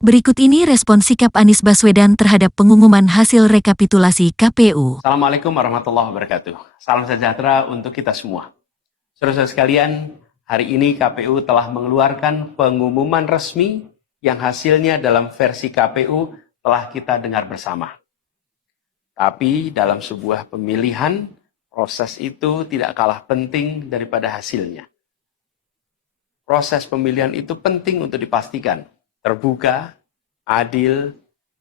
Berikut ini respon sikap Anies Baswedan terhadap pengumuman hasil rekapitulasi KPU. Assalamualaikum warahmatullahi wabarakatuh. Salam sejahtera untuk kita semua. Saudara-saudara sekalian, hari ini KPU telah mengeluarkan pengumuman resmi yang hasilnya dalam versi KPU telah kita dengar bersama. Tapi dalam sebuah pemilihan, proses itu tidak kalah penting daripada hasilnya. Proses pemilihan itu penting untuk dipastikan terbuka, adil,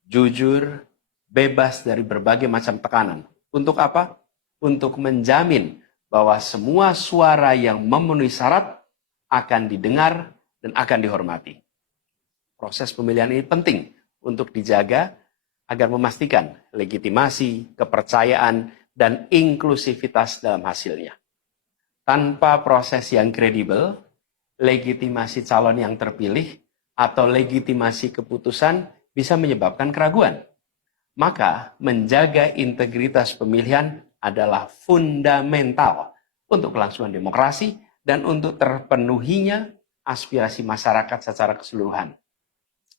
jujur, bebas dari berbagai macam tekanan. Untuk apa? Untuk menjamin bahwa semua suara yang memenuhi syarat akan didengar dan akan dihormati. Proses pemilihan ini penting untuk dijaga agar memastikan legitimasi, kepercayaan, dan inklusivitas dalam hasilnya. Tanpa proses yang kredibel, legitimasi calon yang terpilih atau legitimasi keputusan bisa menyebabkan keraguan. Maka menjaga integritas pemilihan adalah fundamental untuk kelangsungan demokrasi dan untuk terpenuhinya aspirasi masyarakat secara keseluruhan.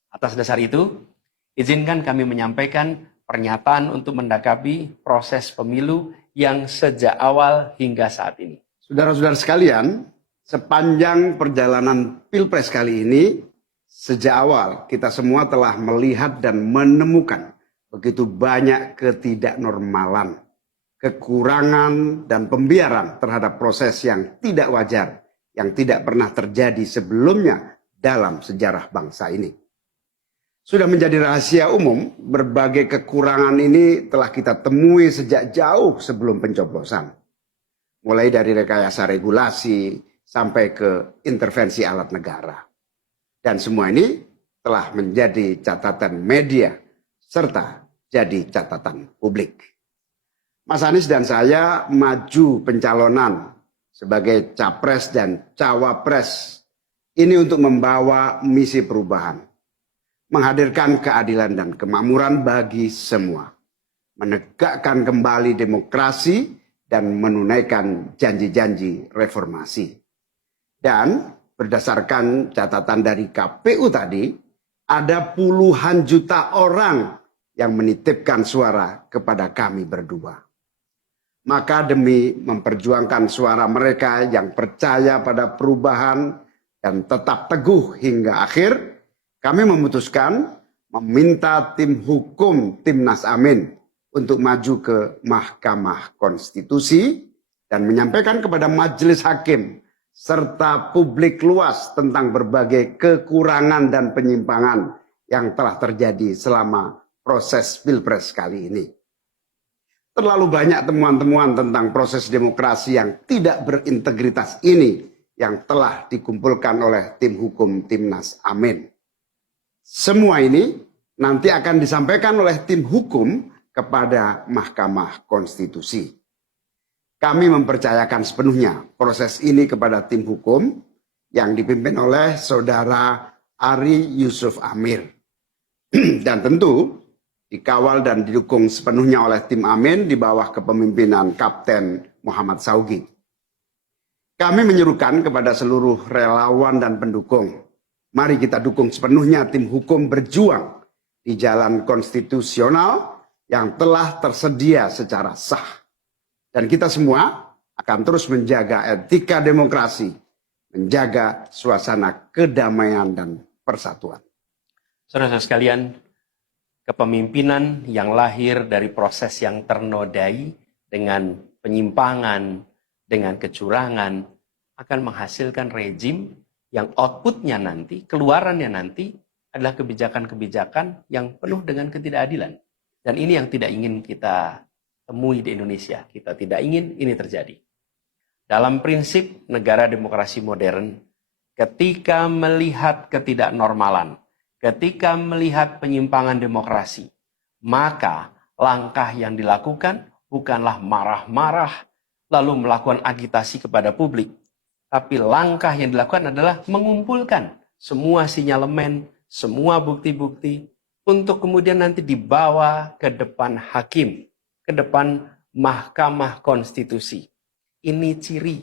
Atas dasar itu, izinkan kami menyampaikan pernyataan untuk mendakapi proses pemilu yang sejak awal hingga saat ini. Saudara-saudara sekalian, sepanjang perjalanan Pilpres kali ini, sejak awal kita semua telah melihat dan menemukan begitu banyak ketidaknormalan, kekurangan, dan pembiaran terhadap proses yang tidak wajar, yang tidak pernah terjadi sebelumnya dalam sejarah bangsa ini. Sudah menjadi rahasia umum, berbagai kekurangan ini telah kita temui sejak jauh sebelum pencoblosan. Mulai dari rekayasa regulasi sampai ke intervensi alat negara. Dan semua ini telah menjadi catatan media serta jadi catatan publik. Mas Anies dan saya maju pencalonan sebagai capres dan cawapres ini untuk membawa misi perubahan. Menghadirkan keadilan dan kemakmuran bagi semua. Menegakkan kembali demokrasi dan menunaikan janji-janji reformasi. Dan berdasarkan catatan dari KPU tadi, ada puluhan juta orang yang menitipkan suara kepada kami berdua. Maka demi memperjuangkan suara mereka yang percaya pada perubahan dan tetap teguh hingga akhir, kami memutuskan meminta tim hukum Timnas Amin untuk maju ke Mahkamah Konstitusi dan menyampaikan kepada majelis hakim serta publik luas tentang berbagai kekurangan dan penyimpangan yang telah terjadi selama proses Pilpres kali ini. Terlalu banyak temuan-temuan tentang proses demokrasi yang tidak berintegritas ini yang telah dikumpulkan oleh tim hukum Timnas Amin. Semua ini nanti akan disampaikan oleh tim hukum kepada Mahkamah Konstitusi. Kami mempercayakan sepenuhnya proses ini kepada tim hukum yang dipimpin oleh Saudara Ari Yusuf Amir. Dan tentu dikawal dan didukung sepenuhnya oleh tim Amin di bawah kepemimpinan Kapten Muhammad Saugi. Kami menyerukan kepada seluruh relawan dan pendukung, mari kita dukung sepenuhnya tim hukum berjuang di jalan konstitusional yang telah tersedia secara sah. Dan kita semua akan terus menjaga etika demokrasi, menjaga suasana kedamaian dan persatuan. Saudara-saudara sekalian, kepemimpinan yang lahir dari proses yang ternodai dengan penyimpangan, dengan kecurangan, akan menghasilkan rejim yang outputnya nanti, keluarannya nanti adalah kebijakan-kebijakan yang penuh dengan ketidakadilan. Dan ini yang tidak ingin kita temui di Indonesia. Kita tidak ingin ini terjadi. Dalam prinsip negara demokrasi modern, ketika melihat ketidaknormalan, ketika melihat penyimpangan demokrasi, maka langkah yang dilakukan bukanlah marah-marah lalu melakukan agitasi kepada publik. Tapi langkah yang dilakukan adalah mengumpulkan semua sinyalemen, semua bukti-bukti untuk kemudian nanti dibawa ke depan hakim, ke depan Mahkamah Konstitusi. Ini ciri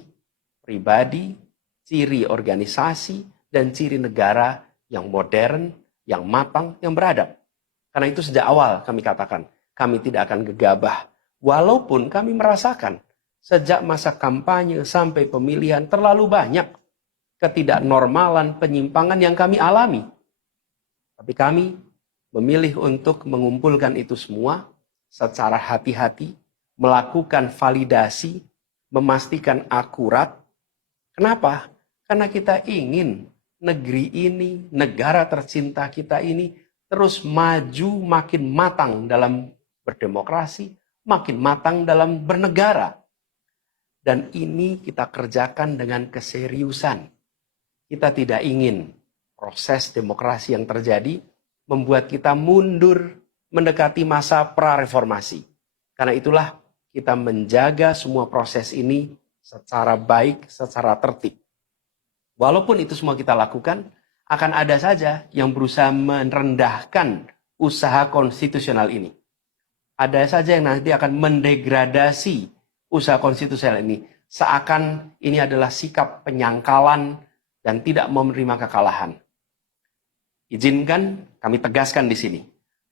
pribadi, ciri organisasi, dan ciri negara yang modern, yang matang, yang beradab. Karena itu sejak awal kami katakan, kami tidak akan gegabah. Walaupun kami merasakan sejak masa kampanye sampai pemilihan terlalu banyak ketidaknormalan, penyimpangan yang kami alami. Tapi kami memilih untuk mengumpulkan itu semua secara hati-hati, melakukan validasi, memastikan akurat. Kenapa? Karena kita ingin negeri ini, negara tercinta kita ini terus maju makin matang dalam berdemokrasi, makin matang dalam bernegara. Dan ini kita kerjakan dengan keseriusan. Kita tidak ingin proses demokrasi yang terjadi membuat kita mundur mendekati masa prareformasi. Karena itulah kita menjaga semua proses ini secara baik, secara tertib. Walaupun itu semua kita lakukan, akan ada saja yang berusaha merendahkan usaha konstitusional ini. Ada saja yang nanti akan mendegradasi usaha konstitusional ini. Seakan ini adalah sikap penyangkalan dan tidak mau menerima kekalahan. Izinkan kami tegaskan di sini.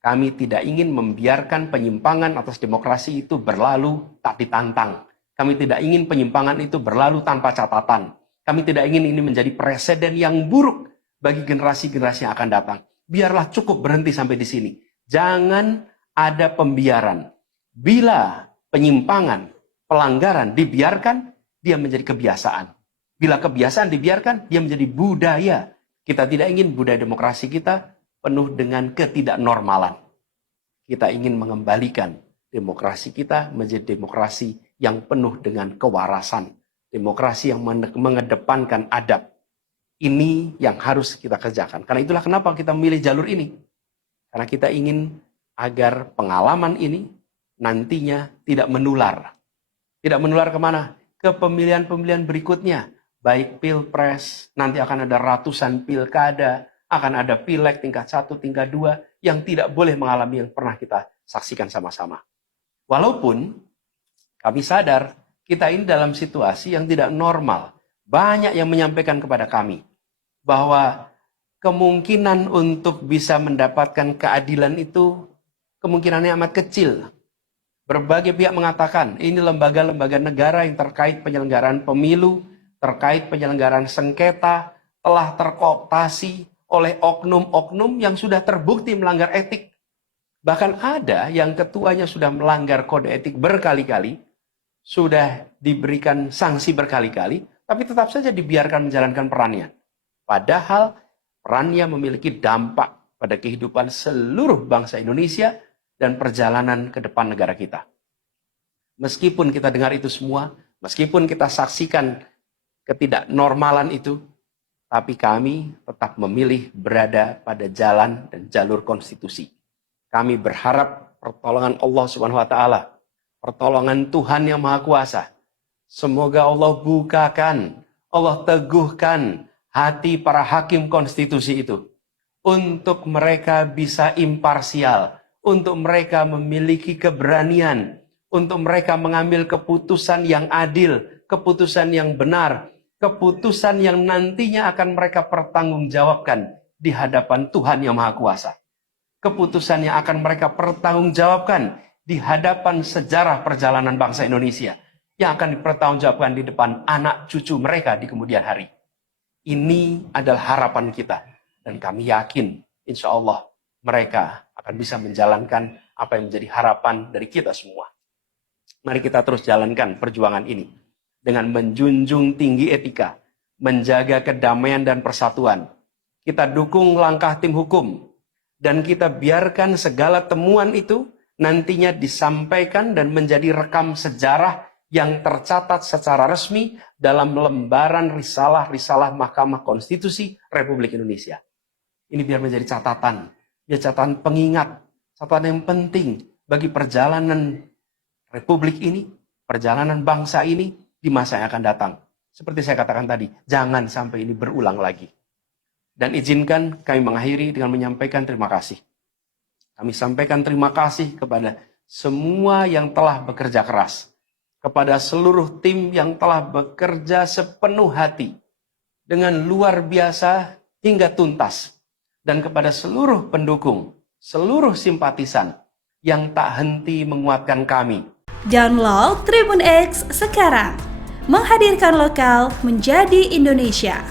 Kami tidak ingin membiarkan penyimpangan atas demokrasi itu berlalu tak ditantang. Kami tidak ingin penyimpangan itu berlalu tanpa catatan. Kami tidak ingin ini menjadi presiden yang buruk bagi generasi-generasi yang akan datang. Biarlah cukup berhenti sampai di sini. Jangan ada pembiaran. Bila penyimpangan, pelanggaran dibiarkan, dia menjadi kebiasaan. Bila kebiasaan dibiarkan, dia menjadi budaya. Kita tidak ingin budaya demokrasi kita penuh dengan ketidaknormalan. Kita ingin mengembalikan demokrasi kita menjadi demokrasi yang penuh dengan kewarasan. Demokrasi yang mengedepankan adab. Ini yang harus kita kerjakan. Karena itulah kenapa kita memilih jalur ini. Karena kita ingin agar pengalaman ini nantinya tidak menular. Tidak menular kemana? Ke pemilihan-pemilihan berikutnya. Baik pilpres, nanti akan ada ratusan pilkada, akan ada pileg tingkat 1, tingkat 2, yang tidak boleh mengalami yang pernah kita saksikan sama-sama. Walaupun kami sadar, kita ini dalam situasi yang tidak normal. Banyak yang menyampaikan kepada kami bahwa kemungkinan untuk bisa mendapatkan keadilan itu kemungkinannya amat kecil. Berbagai pihak mengatakan ini lembaga-lembaga negara yang terkait penyelenggaraan pemilu, terkait penyelenggaraan sengketa, telah terkooptasi oleh oknum-oknum yang sudah terbukti melanggar etik. Bahkan ada yang ketuanya sudah melanggar kode etik berkali-kali, sudah diberikan sanksi berkali-kali, tapi tetap saja dibiarkan menjalankan perannya. Padahal perannya memiliki dampak pada kehidupan seluruh bangsa Indonesia dan perjalanan ke depan negara kita. Meskipun kita dengar itu semua, meskipun kita saksikan ketidaknormalan itu, tapi kami tetap memilih berada pada jalan dan jalur konstitusi. Kami berharap pertolongan Allah Subhanahu wa taala, pertolongan Tuhan yang Maha Kuasa. Semoga Allah bukakan, Allah teguhkan hati para hakim konstitusi itu untuk mereka bisa imparsial, untuk mereka memiliki keberanian, untuk mereka mengambil keputusan yang adil, keputusan yang benar, keputusan yang nantinya akan mereka pertanggungjawabkan di hadapan Tuhan yang Maha Kuasa. Keputusan yang akan mereka pertanggungjawabkan di hadapan sejarah perjalanan bangsa Indonesia, yang akan dipertanggungjawabkan di depan anak cucu mereka di kemudian hari. Ini adalah harapan kita, dan kami yakin insya Allah mereka akan bisa menjalankan apa yang menjadi harapan dari kita semua. Mari kita terus jalankan perjuangan ini dengan menjunjung tinggi etika, menjaga kedamaian dan persatuan. Kita dukung langkah tim hukum, dan kita biarkan segala temuan itu nantinya disampaikan dan menjadi rekam sejarah yang tercatat secara resmi dalam lembaran risalah-risalah Mahkamah Konstitusi Republik Indonesia. Ini biar menjadi catatan, catatan pengingat, catatan yang penting bagi perjalanan Republik ini, perjalanan bangsa ini di masa yang akan datang. Seperti saya katakan tadi, jangan sampai ini berulang lagi. Dan izinkan kami mengakhiri dengan menyampaikan terima kasih. Kami sampaikan terima kasih kepada semua yang telah bekerja keras, kepada seluruh tim yang telah bekerja sepenuh hati, dengan luar biasa hingga tuntas, dan kepada seluruh pendukung, seluruh simpatisan yang tak henti menguatkan kami. Download Tribun X sekarang, menghadirkan lokal menjadi Indonesia.